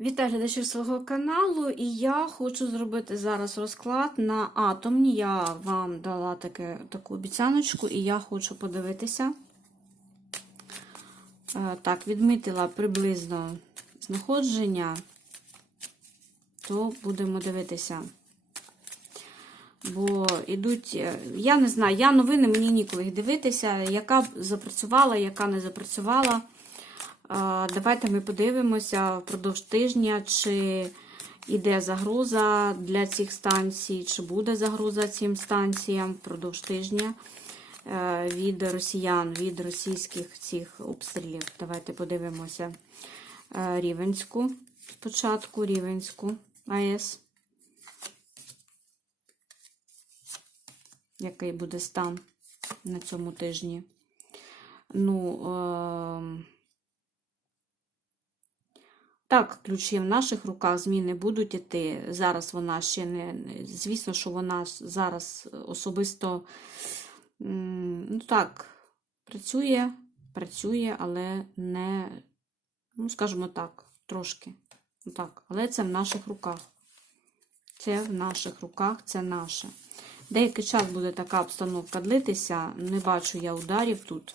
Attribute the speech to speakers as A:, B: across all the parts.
A: Вітаю глядачів свого каналу, і я хочу зробити зараз розклад на атомні. Я вам дала таке, таку обіцяночку, і я хочу подивитися. Е, Так, відмітила приблизно знаходження, то будемо дивитися. Бо йдуть, е, я не знаю, я новини, мені ніколи дивитися, яка запрацювала, яка не запрацювала. Давайте ми подивимося впродовж тижня, чи йде загроза для цих станцій, чи буде загроза цим станціям впродовж тижня е, від росіян, від російських цих обстрілів. Давайте подивимося е, Рівенську спочатку, Рівенську АЕС. Який буде стан на цьому тижні? Ну, е так, ключі в наших руках зміни будуть іти. Зараз вона ще не. Звісно, що вона зараз особисто ну так, працює, працює, але не, ну, скажімо так, трошки. Ну так, Але це в наших руках. Це в наших руках, це наше. Деякий час буде така обстановка длитися. Не бачу я ударів тут.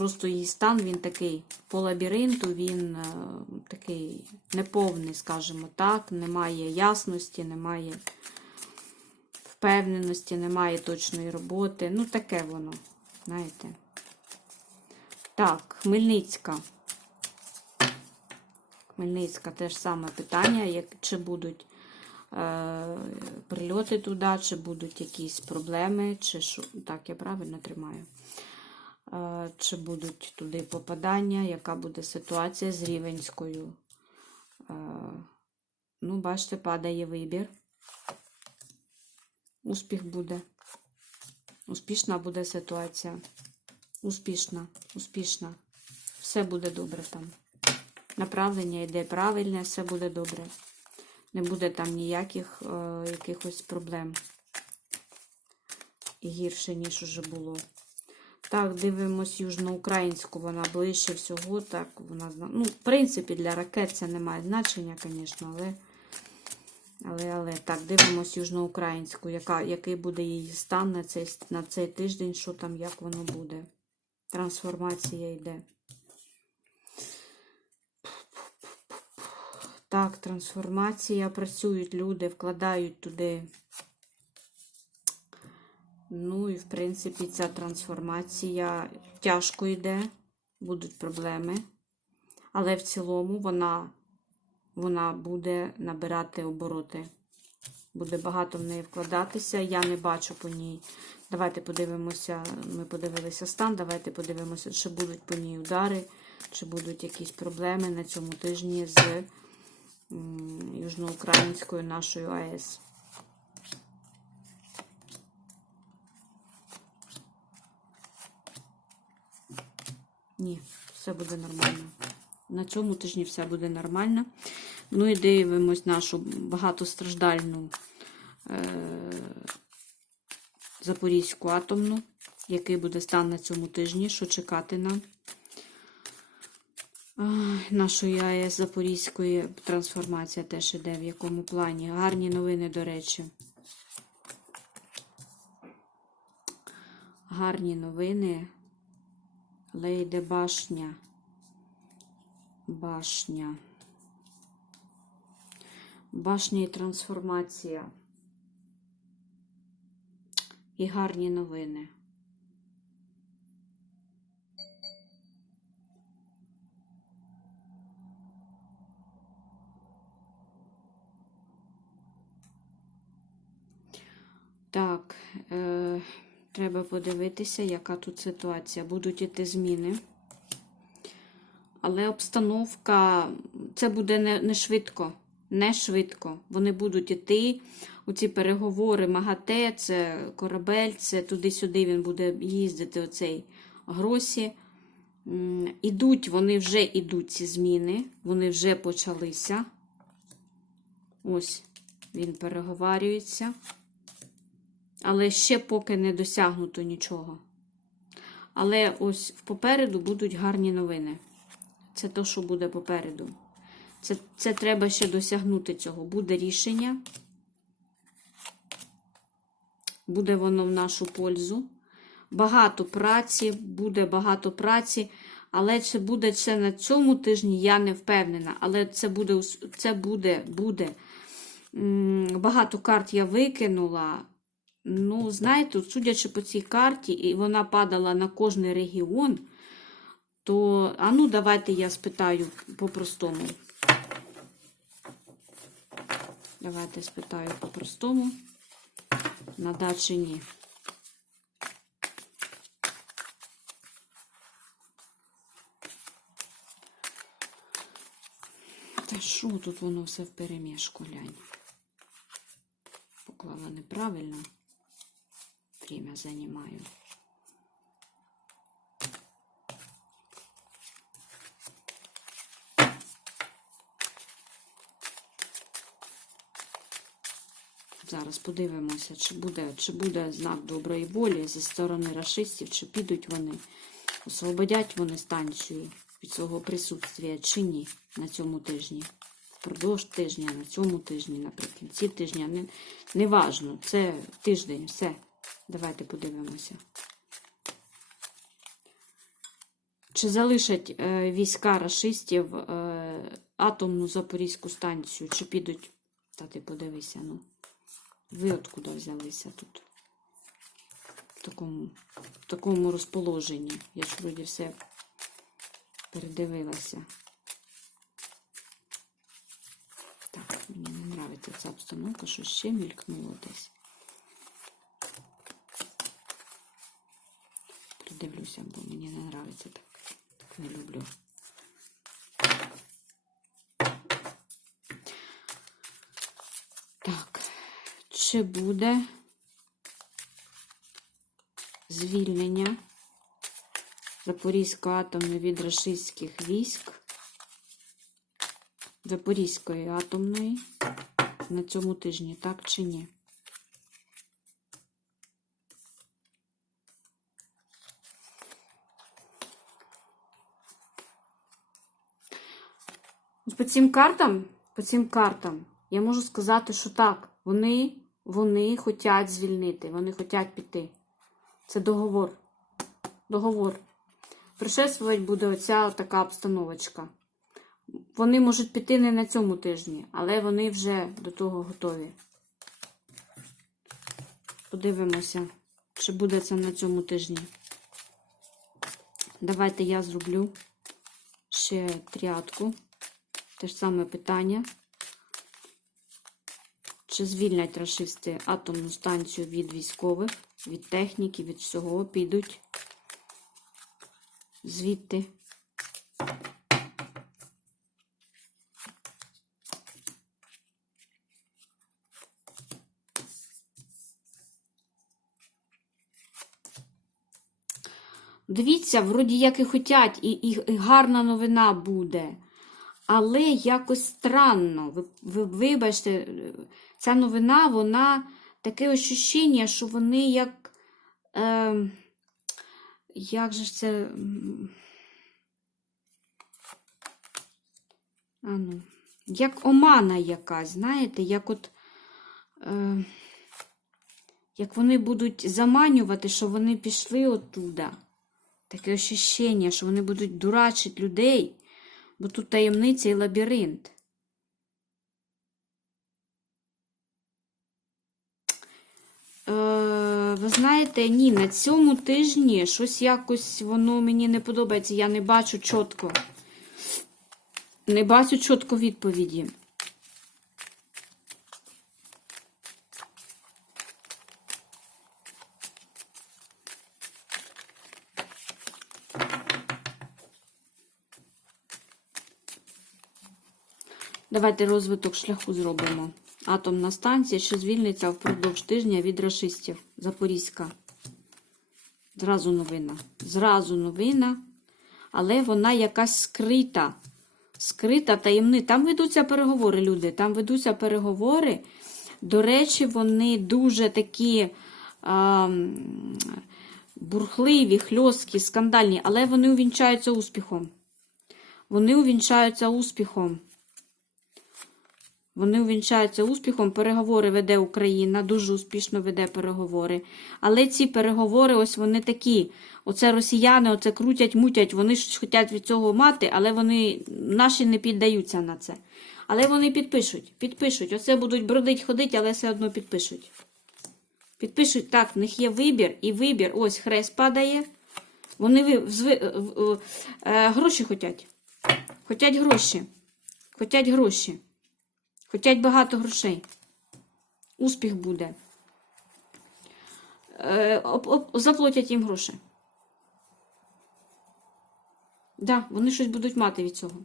A: Просто її стан він такий по лабіринту, він е, такий неповний, скажімо так, немає ясності, немає впевненості, немає точної роботи. Ну, таке воно, знаєте. Так, Хмельницька. Хмельницька теж саме питання, як, чи будуть е, прильоти туди, чи будуть якісь проблеми, чи що. Так, я правильно тримаю. Чи будуть туди попадання, яка буде ситуація з Рівенською. Ну, бачите, падає вибір. Успіх буде. Успішна буде ситуація. Успішна, успішна. Все буде добре там. Направлення йде правильне, все буде добре. Не буде там ніяких е, якихось проблем. І гірше, ніж уже було. Так, дивимось южноукраїнську, вона ближче всього. Так, вона Ну, в принципі, для ракет це не має значення, звісно, але. Але, але так, дивимось южноукраїнську, яка, який буде її стан на цей, на цей тиждень, що там, як воно буде. Трансформація йде. Так, трансформація. Працюють люди, вкладають туди. Ну і, в принципі, ця трансформація тяжко йде, будуть проблеми. Але в цілому вона, вона буде набирати обороти. Буде багато в неї вкладатися. Я не бачу по ній. Давайте подивимося, ми подивилися стан. Давайте подивимося, чи будуть по ній удари, чи будуть якісь проблеми на цьому тижні з южноукраїнською нашою АЕС. Ні, все буде нормально. На цьому тижні все буде нормально. Ну і дивимось нашу багатостраждальну е- Запорізьку атомну, який буде стан на цьому тижні, що чекати нам. Нашої АЕС Запорізької трансформація теж іде, в якому плані. Гарні новини, до речі. Гарні новини. Але йде башня. Башня. Башня і трансформація. І гарні новини. Так, е, треба подивитися, яка тут ситуація. Будуть іти зміни. Але обстановка, це буде не, не швидко. Не швидко. Вони будуть іти. У ці переговори МАГАТЕ, це корабель, це туди-сюди він буде їздити, оцей Гросі. Ідуть, вони вже ідуть ці зміни, вони вже почалися. Ось він переговарюється. Але ще поки не досягнуто нічого. Але ось попереду будуть гарні новини. Це то, що буде попереду. Це, це треба ще досягнути цього. Буде рішення. Буде воно в нашу пользу. Багато праці, буде багато праці. Але чи буде це на цьому тижні, я не впевнена. Але це буде, це буде, буде. Багато карт я викинула. Ну, знаєте, судячи по цій карті, і вона падала на кожний регіон, то, а ну, давайте я спитаю по-простому. Давайте спитаю по-простому. На чи ні. Та що тут воно все вперемішку, глянь? Поклала неправильно. Время занимаю. Зараз подивимося, чи буде, чи буде знак доброї волі зі сторони расистів, чи підуть вони, освободять вони станцію від свого присутствия, чи ні на цьому тижні. Впродовж тижня, на цьому тижні, наприкінці тижня. Не, не важно, це тиждень, все. Давайте подивимося. Чи залишать е, війська рашистів е, атомну Запорізьку станцію, чи підуть? Та ти подивися, ну. Ви откуда взялися тут? В такому, в такому розположенні. Я ж вроді все передивилася. Так, мені не подобається ця обстановка, що ще мількнуло десь. Придивлюся, бо мені не подобається так. Так не люблю. Так, чи буде звільнення Запорізької атомної від рашистських військ? Запорізької атомної на цьому тижні, так чи ні? По цим картам, по цим картам, я можу сказати, що так, вони, вони хочуть звільнити, вони хочуть піти. Це договор. Договор. Пришествувати буде оця така обстановочка. Вони можуть піти не на цьому тижні, але вони вже до того готові. Подивимося, чи буде це на цьому тижні. Давайте я зроблю ще тріадку. Те ж саме питання. Чи звільнять рашисти атомну станцію від військових, від техніки, від всього підуть звідти. Дивіться, вроді як і хотять, і, і, і гарна новина буде. Але якось странно. Ви, ви вибачте, ця новина, вона таке ощущення, що вони як. Е, як же це. м, А ну, як омана якась, знаєте, як от. Е, як вони будуть заманювати, що вони пішли оттуда. Таке ощущення, що вони будуть дурачити людей, бо тут таємниця і лабіринт. Е, ви знаєте, ні, на цьому тижні щось якось воно мені не подобається. Я не бачу чітко. Не бачу чітко відповіді. Давайте розвиток шляху зробимо. Атомна станція, що звільниться впродовж тижня від рашистів. Запорізька. Зразу новина. Зразу новина. Але вона якась скрита. Скрита, таємнита. Там ведуться переговори, люди. Там ведуться переговори. До речі, вони дуже такі а, бурхливі, хльосткі, скандальні, але вони увінчаються успіхом. вони увінчаються успіхом. Вони увінчаються успіхом. Переговори веде Україна, дуже успішно веде переговори. Але ці переговори, ось вони такі. Оце росіяни, оце крутять, мутять, вони ж хочуть від цього мати, але вони наші не піддаються на це. Але вони підпишуть, підпишуть. Оце будуть бродить, ходить, але все одно підпишуть. Підпишуть, так, в них є вибір, і вибір, ось хрест падає. Вони е, гроші хочуть. Хотять гроші. Хотять гроші. Хотять багато грошей. Успіх буде. Е, заплатять їм гроші. Да, вони щось будуть мати від цього.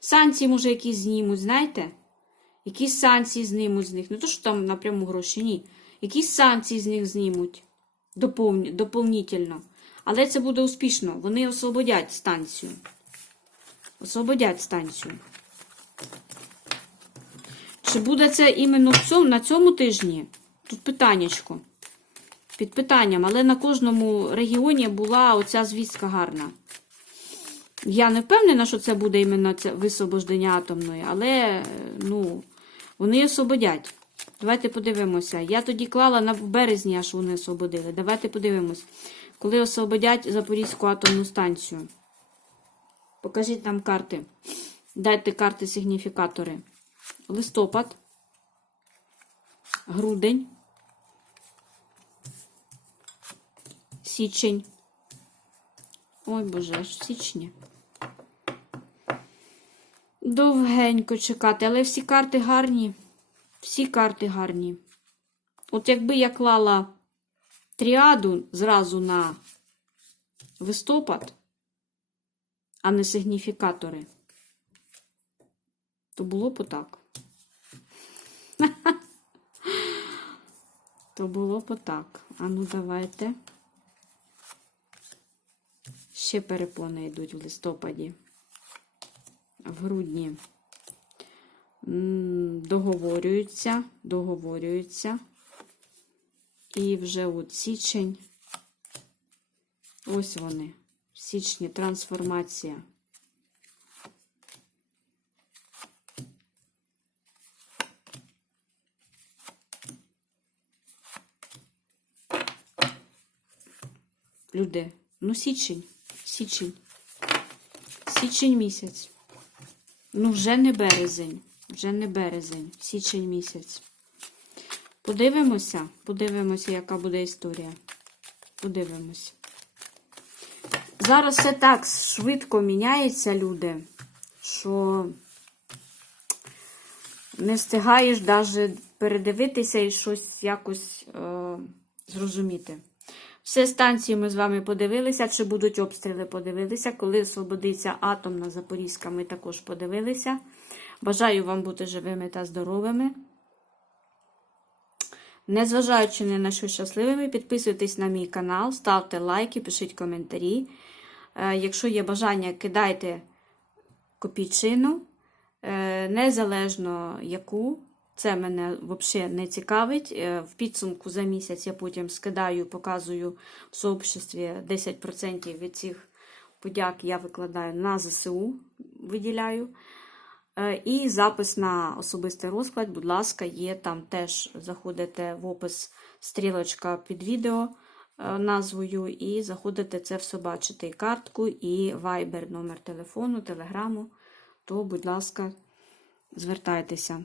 A: Санкції, може, якісь знімуть, знаєте? Якісь санкції знімуть з них. Не то, що там напряму гроші, ні. Якісь санкції з них знімуть доповні, доповнительно. Але це буде успішно. Вони освободять станцію. Освободять станцію. Чи буде це іменно в цьому, на цьому тижні? Тут питаннячко. Під питанням, але на кожному регіоні була оця звістка гарна. Я не впевнена, що це буде іменно це висвобождення атомної, але е, ну, вони освободять. Давайте подивимося. Я тоді клала на березні, аж вони освободили. Давайте подивимось, коли освободять Запорізьку атомну станцію. Покажіть нам карти. Дайте карти сигніфікатори. Листопад, грудень, січень. Ой, боже, аж в січні. Довгенько чекати, але всі карти гарні. Всі карти гарні. От якби я клала тріаду зразу на листопад, а не сигніфікатори, то було б отак. То було б отак. А ну давайте. Ще перепони йдуть в листопаді. В грудні. Договорюються, договорюються. І вже от січень. Ось вони. В січні трансформація. Люди, ну січень, січень, січень місяць. Ну, вже не березень, вже не березень, січень місяць. Подивимося, подивимося, яка буде історія. Подивимося. Зараз все так швидко міняється, люди, що не встигаєш навіть передивитися і щось якось е, зрозуміти. Все станції ми з вами подивилися, чи будуть обстріли, подивилися. Коли освободиться атомна Запорізька, ми також подивилися. Бажаю вам бути живими та здоровими. Незважаючи ні на що щасливими, підписуйтесь на мій канал, ставте лайки, пишіть коментарі. Е, Якщо є бажання, кидайте копійчину, е, незалежно яку. Це мене взагалі не цікавить. Е, В підсумку за місяць я потім скидаю, показую в сообществі 10% від цих подяк я викладаю на ЗСУ, виділяю. Е, І запис на особистий розклад, будь ласка, є там теж заходите в опис стрілочка під відео е, назвою, і заходите це все бачите. І картку, і Viber, номер телефону, телеграму. То, будь ласка, звертайтеся.